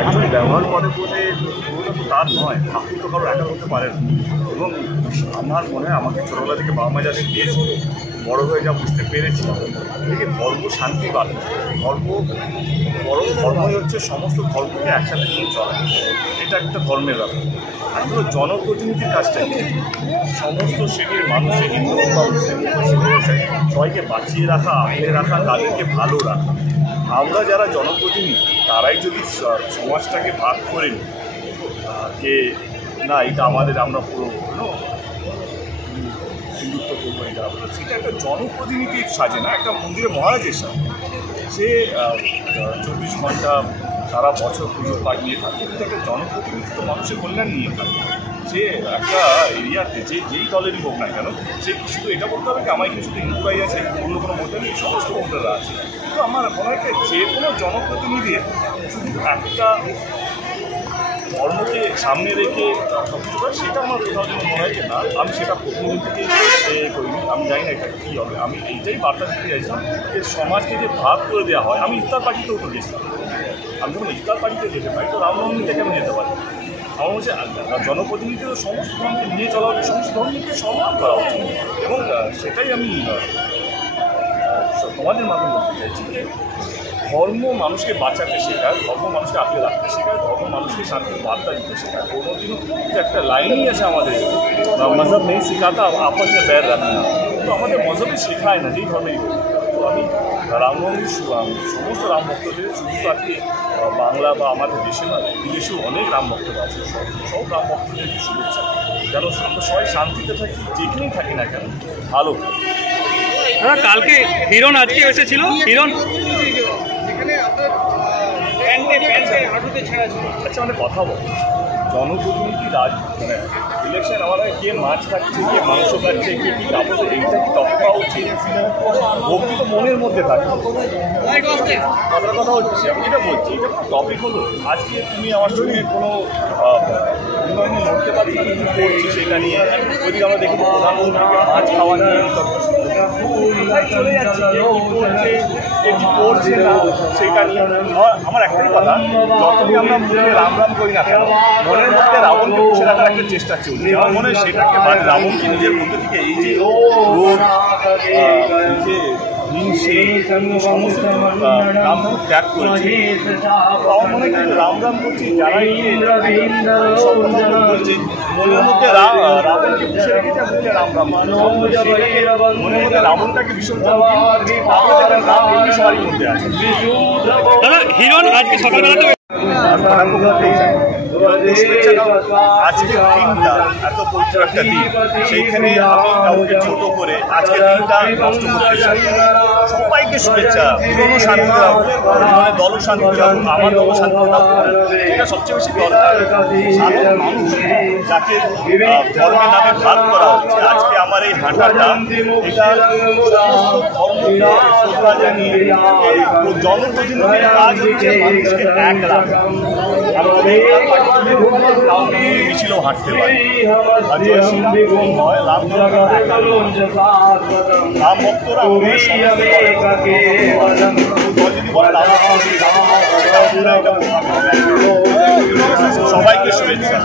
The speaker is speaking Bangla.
একজন ব্যবহার করে বলে তার নয়, আপনি তো কারো একা করতে পারেন। এবং আমার মনে হয় আমাকে ছোটোবেলা থেকে বাবা মা যাদের দিয়েছে, বড় হয়ে যা বুঝতে পেরেছিলাম, দেখে ধর্ম শান্তি বাড়ে। ধর্মই হচ্ছে সমস্ত ধর্মকে একসাথে নিয়ে চলা, এটা একটা ধর্মের ব্যাপার। আসলে জনপ্রতিনিধির কাজটা সমস্ত শ্রেণীর মানুষের, হিন্দু বা সবাইকে বাঁচিয়ে রাখা, আগলে রাখা, তাদেরকে ভালো রাখা। আমরা যারা জনপ্রতিনিধি তারাই যদি সমাজটাকে ভাগ করে নিই যে না এটা আমাদের, আমরা পুরো হিন্দুত্ব করবো, এটা সেটা একটা জনপ্রতিনিধির সাজে না, একটা মন্দিরের মহারাজের সাজে। সে 24 ঘন্টা সারা বছর পুজো পাঠ নিয়ে থাকে, কিন্তু একটা জনপ্রতিনিধি তো মানুষের কল্যাণ নিয়ে থাকে। সে একটা এরিয়াতে যেই দলেরই হোক না কেন, সে শুধু এটা বলতে হবে কি আমায় কি শুধু হিন্দুরাই আছে, অন্য কোনো ভোটার নেই, সমস্ত ভোটাররা আছে। তো আমার মনে হয় যে কোনো জনপ্রতিনিধির শুধু একটা ধর্মকে সামনে রেখে সব কিছু করে, সেটা আমার কোথাও যেন মনে হয় যে না, আমি সেটা প্রথমদিন থেকে করিনি। আমি জানি না এটা কী হবে। আমি এইটাই বার্তা দিতে চাইছিলাম যে সমাজকে যে ভাগ করে দেওয়া হয়। আমি ইফতার পার্টিতেও তো গেছিলাম, আমি যখন ইফতার পার্টিতে যেতে পারি তো রামনবমীতে কেন যেতে পারি? আমার হচ্ছে জনপ্রতিনিধিদের সমস্ত ধর্মকে নিয়ে চলা উচিত, সমস্ত ধর্মকে সম্মান করা উচিত। এবং সেটাই আমি সমাজের মাধ্যমে বলতে চাইছি যে ধর্ম মানুষকে বাঁচাতে শেখায়, ধর্ম মানুষকে আঁকড়ে রাখতে শেখায়, ধর্ম মানুষকে শান্তির বার্তা দিতে শেখায়। কোনোদিনও একটা লাইনই আছে আমাদের, মজহব নেই শেখাতা আপস মে बैर रखना, তো আমাদের মজহবে শেখায় না যেই ধর্মেই। তো আমি রামনবমীর সমস্ত রাম ভক্তদের, শুধু আজকে বাংলা বা আমাদের দেশে নয়, বিদেশেও অনেক রাম ভক্তরা আছে, সব রাম ভক্তদের শুভেচ্ছা। যেন আমরা সবাই শান্তিতে থাকি, যেখানেই থাকি না কেন ভালো। কালকে হিরণ আজকে এসেছিল, হিরণ আচ্ছা মানে কথা বল, জনপ্রতিনিধি মানে ইলেকশন আমার কে মাছ খাচ্ছে, কে মাংস খাচ্ছে, কে কী কাপড়, এইটা কি টপ পাওয়া উচিত? ভক্তি তো মনের মধ্যে থাকে। কথার কথা হচ্ছে, আমি যেটা বলছি এটা কোনো টপিক হলো, আজকে তুমি আমার সঙ্গে কোনো উন্নয়নে লড়তে পারি করছি সেটা নিয়ে, যদি আমরা দেখি প্রধানমন্ত্রীকে মাছ খাওয়া নিয়ে চলে যাচ্ছে, কে কী করছে, কে কী করছে না সেটা নিয়ে। আমার একটাই কথা, যতই আমরা মুখে রাম রাম করি না কেন, মনের মধ্যে রাবণকে পুষে রাখার একটা চেষ্টা চলছে। আমার মনে হয় সেটাকে রাবণকে নিজের মধ্যে থেকে এই যে রোগ, যে হিংসে, সমস্ত রামধর্ম ত্যাগ করেছে। আমার মনে হয় কিন্তু রাম রাম করছি যারা করছি, মনের মধ্যে রাবণকে পুষে রেখেছে, মুখে রাম রাম মনের মধ্যে রাবণটাকে বিসর্জন রাম এমনি সবারই মধ্যে আছে। হিরণ আজকে সকালবেলা আজকের দিনটা এত পবিত্র একটা দিন, সেইখানে আমি কাউকে ছোট করে আজকের দিনটা নষ্ট করতে চাই। সবাইকে শুভেচ্ছা, পুরনো শান্তি দাও, মানে দল শান্তি দাও, আমার দল শান্তি দাও, এটা সবচেয়ে বেশি দরকার। সাধারণ মানুষ যাকে ধর্মের নামে ভাগ করা হচ্ছে, আজকে আমার এই হাঁটাটা এটা ধর্মকে শ্রদ্ধা জানিয়ে জনপ্রতিনিধির কাজ হচ্ছে মানুষকে এক রাখা। মিছিলেও হাঁটতে পারি, রাম ভক্তরা সবাইকে শুভেচ্ছা।